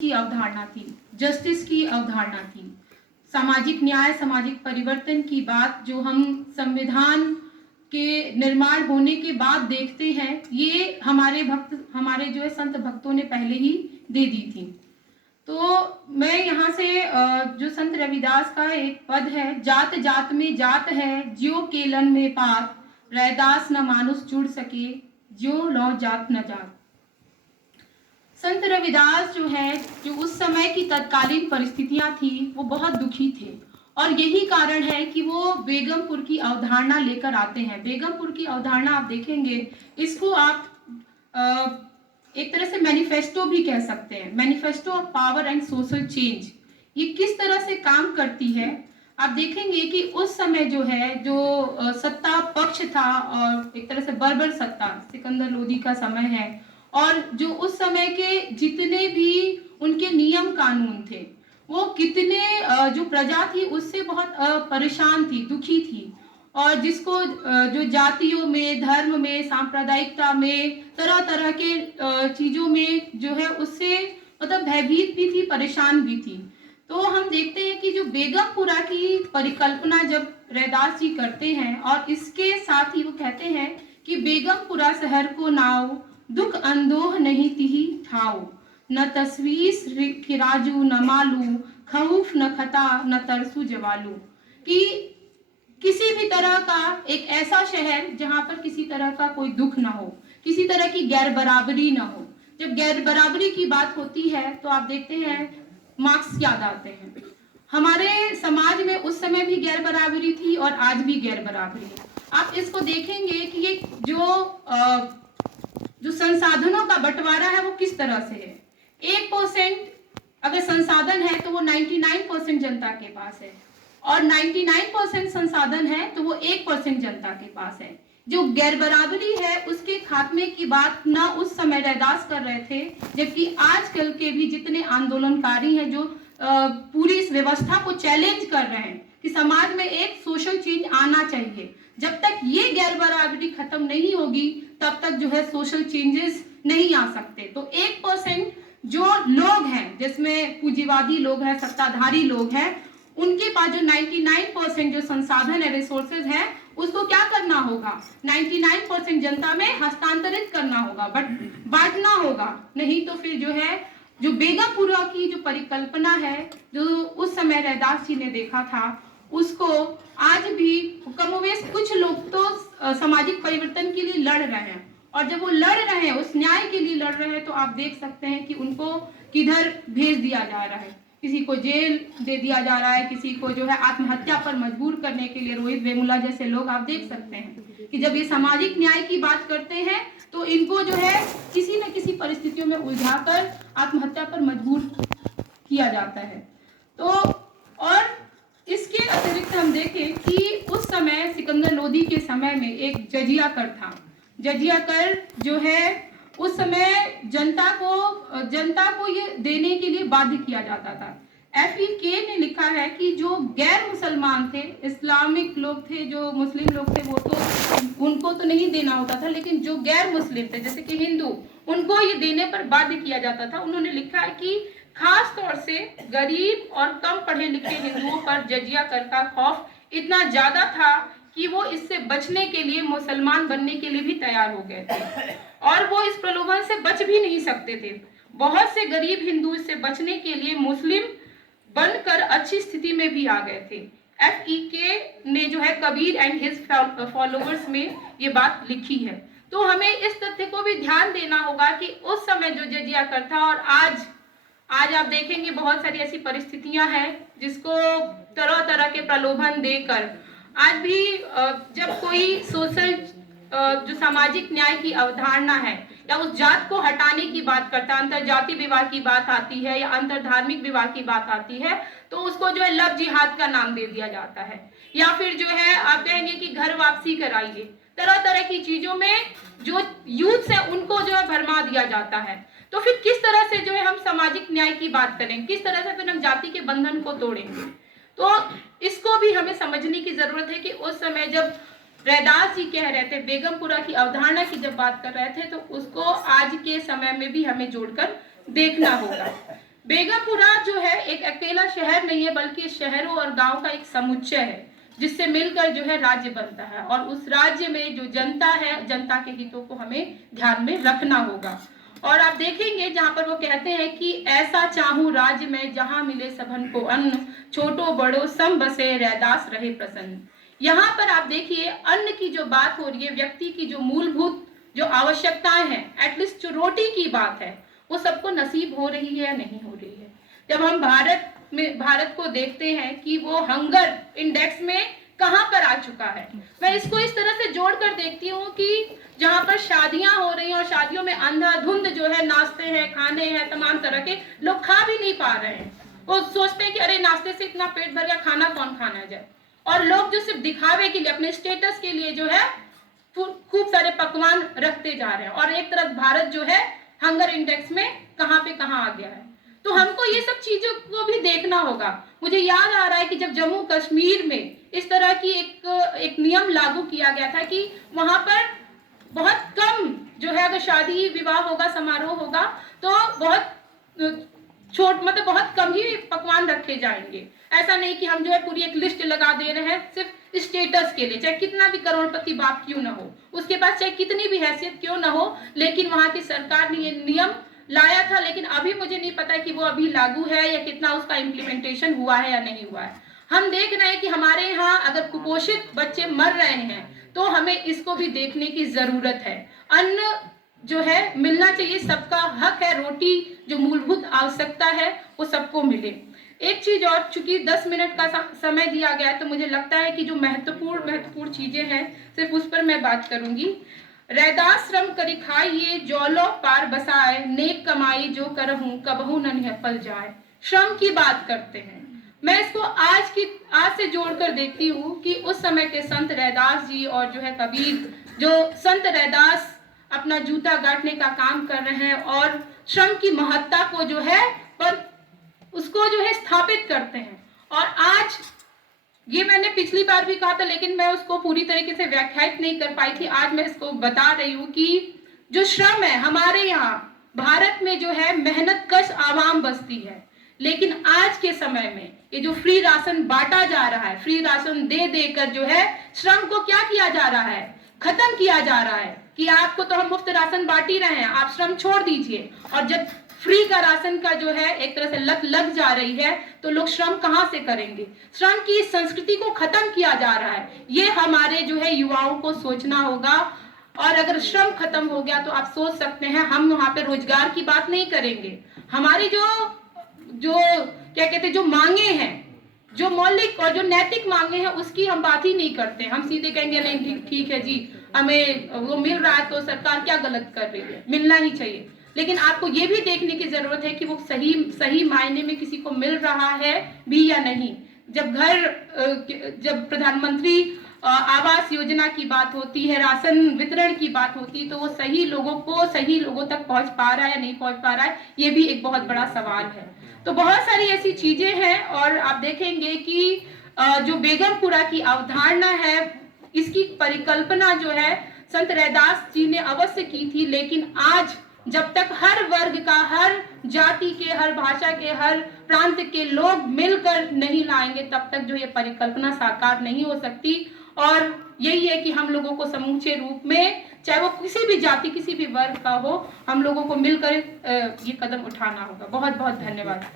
की अवधारणा थी, जस्टिस की अवधारणा थी, सामाजिक न्याय, सामाजिक परिवर्तन की बात जो हम संविधान के निर्माण होने के बाद देखते हैं, ये हमारे जो है संत भक्तों ने पहले ही दे दी थी। तो मैं यहाँ से जो संत रविदास का एक पद है, जात जात में जात है, ज्यो केलन में पात, रैदास न मानुष जुड़ सके, ज्यो लौ जात न जात। संत रविदास जो है, जो उस समय की तत्कालीन परिस्थितियां थी, वो बहुत दुखी थे और यही कारण है कि वो बेगमपुर की अवधारणा लेकर आते हैं। बेगमपुर की अवधारणा आप देखेंगे, इसको आप एक तरह से मैनिफेस्टो भी कह सकते हैं, manifesto of power and social change. ये किस तरह से काम करती है, आप देखेंगे कि उस समय जो है, जो सत्ता पक्ष था और एक तरह से बर्बर सत्ता, सिकंदर लोदी का समय है, और जो उस समय के जितने भी उनके नियम कानून थे, वो कितने जो प्रजा थी उससे बहुत परेशान थी, दुखी थी, और जिसको जो जातियों में, धर्म में, सांप्रदायिकता में, तरह तरह के चीजों में जो है उससे मतलब भयभीत भी थी, परेशान भी थी। तो हम देखते हैं कि जो बेगमपुरा की परिकल्पना जब रैदास जी करते हैं, और इसके साथ ही वो कहते हैं कि बेगमपुरा शहर को नाव, दुख अंदोह नहीं तिही ठाओ, न तस्वीस फिराजू न मालू, खौफ न खता न तरसू जवालू। कि किसी भी तरह का एक ऐसा शहर जहां पर किसी तरह का कोई दुख ना हो, किसी तरह की गैर बराबरी ना हो। जब गैर बराबरी की बात होती है तो आप देखते हैं मार्क्स याद आते हैं। हमारे समाज में उस समय भी गैर बराबरी थी और आज भी गैर बराबरी है। आप इसको देखेंगे कि ये जो संसाधनों का बंटवारा है वो किस तरह से है। 1% अगर संसाधन है तो वो 99% जनता के पास है, और 99% संसाधन है तो वो 1% जनता के पास है। जो गैर बराबरी है उसके खात्मे की बात ना उस समय रैदास कर रहे थे, जबकि आजकल के भी जितने आंदोलनकारी हैं जो पूरी इस व्यवस्था को चैलेंज कर रहे हैं कि समाज में एक सोशल चेंज आना चाहिए। जब तक ये गैर बराबरी खत्म नहीं होगी तब तक जो है सोशल चेंजेस नहीं आ सकते। तो 1% जो लोग हैं, जिसमें पूंजीवादी लोग हैं, सत्ताधारी लोग हैं, उनके पास जो 99% जो संसाधन है, रिसोर्सेज है, उसको क्या करना होगा, 99% जनता में हस्तांतरित करना होगा, बट बांटना होगा। नहीं तो फिर जो है, जो बेगमपुरा की जो परिकल्पना है, जो उस समय रैदास जी ने देखा था, उसको आज भी कमोवेश कुछ लोग तो सामाजिक परिवर्तन के लिए लड़ रहे हैं, और जब वो लड़ रहे हैं, उस न्याय के लिए लड़ रहे हैं, तो आप देख सकते हैं कि उनको किधर भेज दिया जा रहा है। किसी को जेल दे दिया जा रहा है, किसी को जो है आत्महत्या पर मजबूर करने के लिए रोहित वेमुला जैसे लोग, आप देख सकते हैं कि जब ये सामाजिक न्याय की बात करते हैं तो इनको जो है किसी न किसी परिस्थितियों में उलझाकर आत्महत्या पर मजबूर किया जाता है। तो और इसके अतिरिक्त हम देखें कि उस समय सिकंदर लोदी के समय में एक जजिया कर था। जजिया कर जो है उस समय जनता को ये देने के लिए बाध्य किया जाता था। FEK ने लिखा है कि जो गैर मुसलमान थे, इस्लामिक लोग थे, जो मुस्लिम लोग थे, वो तो उनको तो नहीं देना होता था, लेकिन जो गैर मुस्लिम थे जैसे कि हिंदू, उनको ये देने पर बाध्य किया जाता था। उन्होंने लिखा है कि खास तौर से गरीब और कम पढ़े लिखे हिंदुओं पर जजिया कर का खौफ इतना ज्यादा था कि वो इससे बचने के लिए मुसलमान बनने के लिए भी तैयार हो गए थे, और वो इस प्रलोभन से बच भी नहीं सकते थे। बहुत से गरीब हिंदू इससे बचने के लिए मुस्लिम बनकर अच्छी स्थिति में भी आ गए थे। FEK ने जो है कबीर एंड हिज फॉलोअर्स में ये बात लिखी है। तो हमें इस तथ्य को भी ध्यान देना होगा कि उस समय जो जजिया कर था, और आज आप देखेंगे बहुत सारी ऐसी परिस्थितियां हैं जिसको तरह तरह के प्रलोभन देकर आज भी जब कोई सोशल जो सामाजिक न्याय की अवधारणा है या उस जात को हटाने की बात करता है, अंतर जाति विवाह की बात आती है या अंतर धार्मिक विवाह की बात आती है, तो उसको जो है लव जिहाद का नाम दे दिया जाता है, या फिर जो है आप कहेंगे कि घर वापसी कराइए। तरह तरह की चीजों में जो यूथ है उनको जो है भरमा दिया जाता है। तो फिर किस तरह से जो है हम सामाजिक न्याय की बात करें, किस तरह से फिर हम जाति के बंधन को तोड़ेंगे। तो इसको भी हमें समझने की जरूरत है कि उस समय जब रैदास जी कह रहे थे, बेगमपुरा की अवधारणा की जब बात कर रहे थे, तो उसको आज के समय में भी हमें जोड़कर देखना होगा। बेगमपुरा जो है एक अकेला शहर नहीं है, बल्कि शहरों और गांव का एक समुच्चय है जिससे मिलकर जो है राज्य बनता है। और उस राज्य में जो जनता है, जनता के हितों को हमें ध्यान में रखना होगा। और आप देखेंगे जहां पर वो कहते हैं कि ऐसा चाहूं राज्य में जहां मिले सबन को अन्न, छोटो बड़ो सम बसे रैदास रहे प्रसन्न। यहाँ पर आप देखिए अन्न की जो बात हो रही है, व्यक्ति की जो मूलभूत जो आवश्यकताएं हैं, एटलीस्ट जो रोटी की बात है, वो सबको नसीब हो रही है या नहीं हो रही है। जब हम भारत को देखते हैं कि वो हंगर इंडेक्स में कहां पर आ चुका है, मैं इसको इस तरह से जोड़कर देखती हूँ कि जहां पर शादियां हो रही हैं और शादियों में अंधाधुंध जो है नाश्ते हैं, खाने हैं, तमाम तरह के, लोग खा भी नहीं पा रहे हैं। वो सोचते हैं कि अरे नाश्ते से इतना पेट भर गया, खाना कौन खाना जाए। और लोग जो सिर्फ दिखावे के लिए, अपने स्टेटस के लिए जो है खूब सारे पकवान रखते जा रहे हैं। और एक तरफ भारत जो है हंगर इंडेक्स में कहां पे कहां आ गया है। तो हमको ये सब चीजों को भी देखना होगा। मुझे याद आ रहा है कि जब जम्मू कश्मीर में इस तरह की एक नियम लागू किया गया था कि वहां पर बहुत कम जो है, अगर शादी विवाह होगा, समारोह होगा, तो मतलब बहुत कम ही पकवान रखे जाएंगे। ऐसा नहीं कि हम जो है पूरी एक लिस्ट लगा दे रहे हैं सिर्फ स्टेटस के लिए, चाहे कितना भी करोड़पति बाप क्यों ना हो, उसके पास चाहे कितनी भी हैसियत क्यों ना हो, लेकिन वहां की सरकार ने ये नियम लाया था। लेकिन अभी मुझे नहीं पता कि वो अभी लागू है या कितना उसका इम्प्लीमेंटेशन हुआ है या नहीं हुआ है। हम देख रहे हैं कि हमारे यहाँ अगर कुपोषित बच्चे मर रहे हैं तो हमें इसको भी देखने की जरूरत है। अन्न जो है मिलना चाहिए, सबका हक है, रोटी जो मूलभूत आवश्यकता है वो सबको मिले। एक चीज और, चूंकि 10 मिनट का समय दिया गया है, तो मुझे लगता है कि जो महत्वपूर्ण चीजें हैं सिर्फ उस पर मैं बात करूंगी। रैदास श्रम करी खाइए, जौलो पार बसाए, नेक कमाई जो करहूं कबहू न निहपल जाए। श्रम की बात करते हैं। मैं इसको आज से जोड़कर देखती हूँ कि उस समय के संत रैदास जी और जो है कबीर, जो संत रैदास अपना जूता गांठने का काम कर रहे हैं और श्रम की महत्ता को जो है पर उसको जो है स्थापित करते हैं। और आज ये मैंने पिछली बार भी कहा था, लेकिन मैं उसको पूरी तरीके से व्याख्यायित नहीं कर पाई थी। आज मैं इसको बता रही हूँ कि जो श्रम है हमारे यहाँ भारत में जो है मेहनत कश आवाम बसती है, लेकिन आज के समय में ये जो फ्री राशन बांटा जा रहा है, फ्री राशन दे देकर जो है श्रम को क्या किया जा रहा है, खत्म किया जा रहा है कि आपको तो हम मुफ्त राशन बांट ही रहे हैं, आप श्रम छोड़ दीजिए। और जब फ्री का राशन का जो है एक तरह से लत लग जा रही है तो लोग श्रम कहां से करेंगे। श्रम की संस्कृति को खत्म किया जा रहा है, ये हमारे जो है युवाओं को सोचना होगा। और अगर श्रम खत्म हो गया तो आप सोच सकते हैं हम वहां पे रोजगार की बात नहीं करेंगे। हमारी जो क्या कहते हैं, जो मांगे हैं, जो मौलिक और जो नैतिक मांगे हैं, उसकी हम बात ही नहीं करते। हम सीधे कहेंगे नहीं ठीक है जी, हमें वो मिल रहा है तो सरकार क्या गलत कर रही है, मिलना ही चाहिए। लेकिन आपको ये भी देखने की जरूरत है कि वो सही मायने में किसी को मिल रहा है भी या नहीं। जब प्रधानमंत्री आवास योजना की बात होती है, राशन वितरण की बात होती है, तो वो सही लोगों तक पहुंच पा रहा है या नहीं पहुंच पा रहा है, ये भी एक बहुत बड़ा सवाल है। तो बहुत सारी ऐसी चीजें हैं। और आप देखेंगे कि जो बेगमपुरा की अवधारणा है, इसकी परिकल्पना जो है संत रैदास जी ने अवश्य की थी, लेकिन आज जब तक हर वर्ग का, हर जाति के, हर भाषा के, हर प्रांत के लोग मिलकर नहीं लाएंगे, तब तक जो ये परिकल्पना साकार नहीं हो सकती। और यही है कि हम लोगों को समूचे रूप में, चाहे वो किसी भी जाति, किसी भी वर्ग का हो, हम लोगों को मिलकर ये कदम उठाना होगा। बहुत बहुत धन्यवाद।